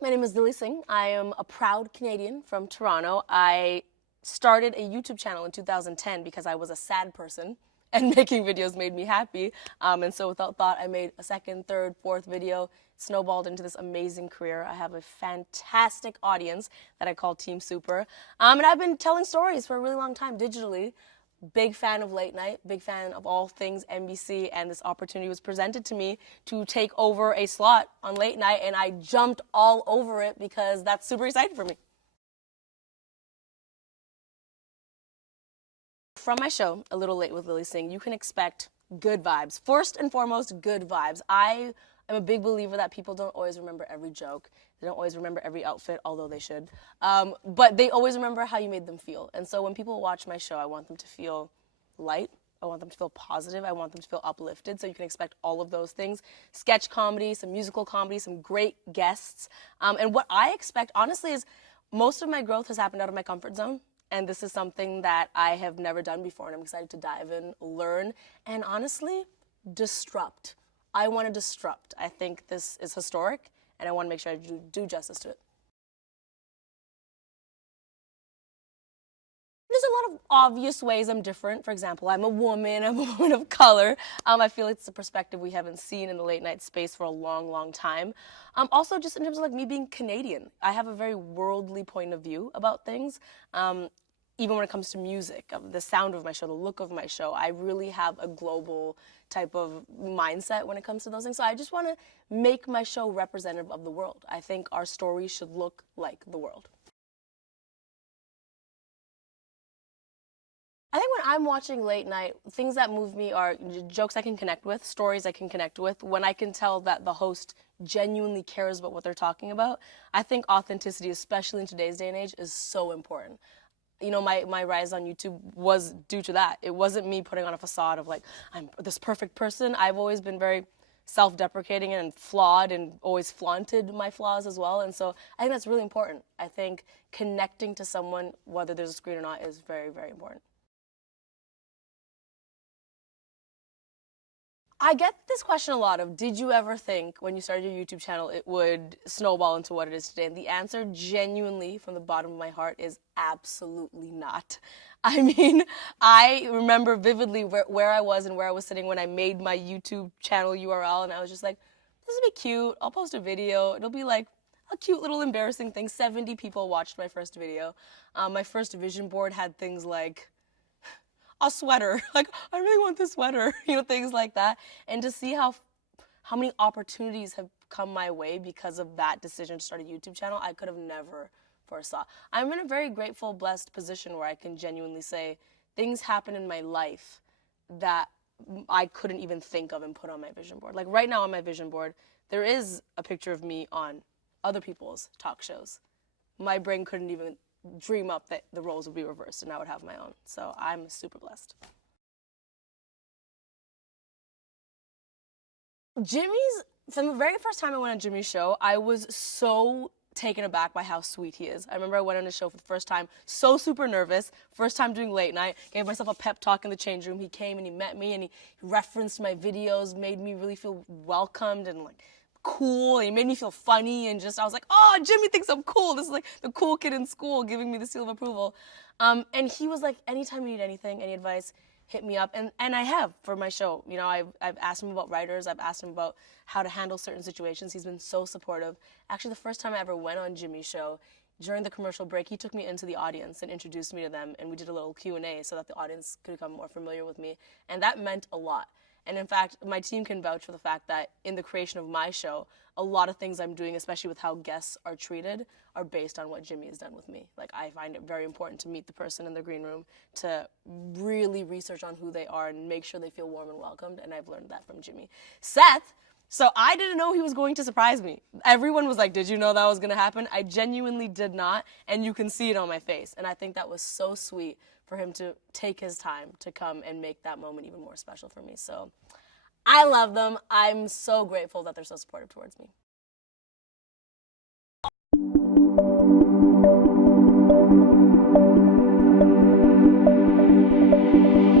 My name is Lily Singh. I am a proud Canadian from Toronto. I started a YouTube channel in 2010 because I was a sad person and making videos made me happy. And so without thought, I made a second, third, fourth video, snowballed into this amazing career. I have a fantastic audience that I call Team Super. And I've been telling stories for a really long time digitally. Big fan of late night, big fan of all things NBC, and this opportunity was presented to me to take over a slot on late night, and I jumped all over it because that's super exciting for me. From my show, A Little Late with Lily Singh, you can expect good vibes. First and foremost, good vibes. I am a big believer that people don't always remember every joke. They don't always remember every outfit, although they should. But they always remember how you made them feel. And so when people watch my show, I want them to feel light. I want them to feel positive. I want them to feel uplifted. So you can expect all of those things. Sketch comedy, some musical comedy, some great guests. And what I expect, honestly, is most of my growth has happened out of my comfort zone. And this is something that I have never done before. And I'm excited to dive in, learn, and honestly, disrupt. I want to disrupt. I think this is historic, and I want to make sure I do justice to it. There's a lot of obvious ways I'm different. For example, I'm a woman of color. I feel like it's a perspective we haven't seen in the late night space for a long, long time. Also, just in terms of like me being Canadian, I have a very worldly point of view about things. Even when it comes to music, the sound of my show, the look of my show, I really have a global type of mindset when it comes to those things. So I just want to make my show representative of the world. I think our stories should look like the world. I think when I'm watching late night, things that move me are jokes I can connect with, stories I can connect with, when I can tell that the host genuinely cares about what they're talking about. I think authenticity, especially in today's day and age, is so important. You know, my rise on YouTube was due to that. It wasn't me putting on a facade of like, I'm this perfect person. I've always been very self-deprecating and flawed and always flaunted my flaws as well. And so I think that's really important. I think connecting to someone, whether there's a screen or not, is very, very important. I get this question a lot of, did you ever think when you started your YouTube channel it would snowball into what it is today? And the answer genuinely from the bottom of my heart is absolutely not. I mean, I remember vividly where I was and where I was sitting when I made my YouTube channel URL, and I was just like, this will be cute. I'll post a video. It'll be like a cute little embarrassing thing. 70 people watched my first video. My first vision board had things like, a sweater, like I really want this sweater, you know, things like that. And to see how many opportunities have come my way because of that decision to start a YouTube channel, I could have never foresaw. I'm in a very grateful, blessed position where I can genuinely say things happen in my life that I couldn't even think of and put on my vision board. Like right now on my vision board, there is a picture of me on other people's talk shows. My brain couldn't even dream up that the roles would be reversed and I would have my own. So I'm super blessed. Jimmy's, from the very first time I went on Jimmy's show, I was so taken aback by how sweet he is. I remember I went on his show for the first time, so super nervous, first time doing late night, gave myself a pep talk in the change room. He came and he met me and he referenced my videos, made me really feel welcomed and like cool, and he made me feel funny, and just I was like, oh, Jimmy thinks I'm cool. This is like the cool kid in school giving me the seal of approval. And he was like, anytime you need anything, any advice, hit me up. And I have for my show. You know, I've asked him about writers. I've asked him about how to handle certain situations. He's been so supportive. Actually, the first time I ever went on Jimmy's show, during the commercial break, he took me into the audience and introduced me to them, and we did a little Q&A so that the audience could become more familiar with me. And that meant a lot. And in fact, my team can vouch for the fact that in the creation of my show, a lot of things I'm doing, especially with how guests are treated, are based on what Jimmy has done with me. Like, I find it very important to meet the person in the green room, to really research on who they are and make sure they feel warm and welcomed, and I've learned that from Jimmy. Seth, so I didn't know he was going to surprise me. Everyone was like, did you know that was going to happen? I genuinely did not, and you can see it on my face. And I think that was so sweet for him to take his time to come and make that moment even more special for me. So I love them. I'm so grateful that they're so supportive towards me. you.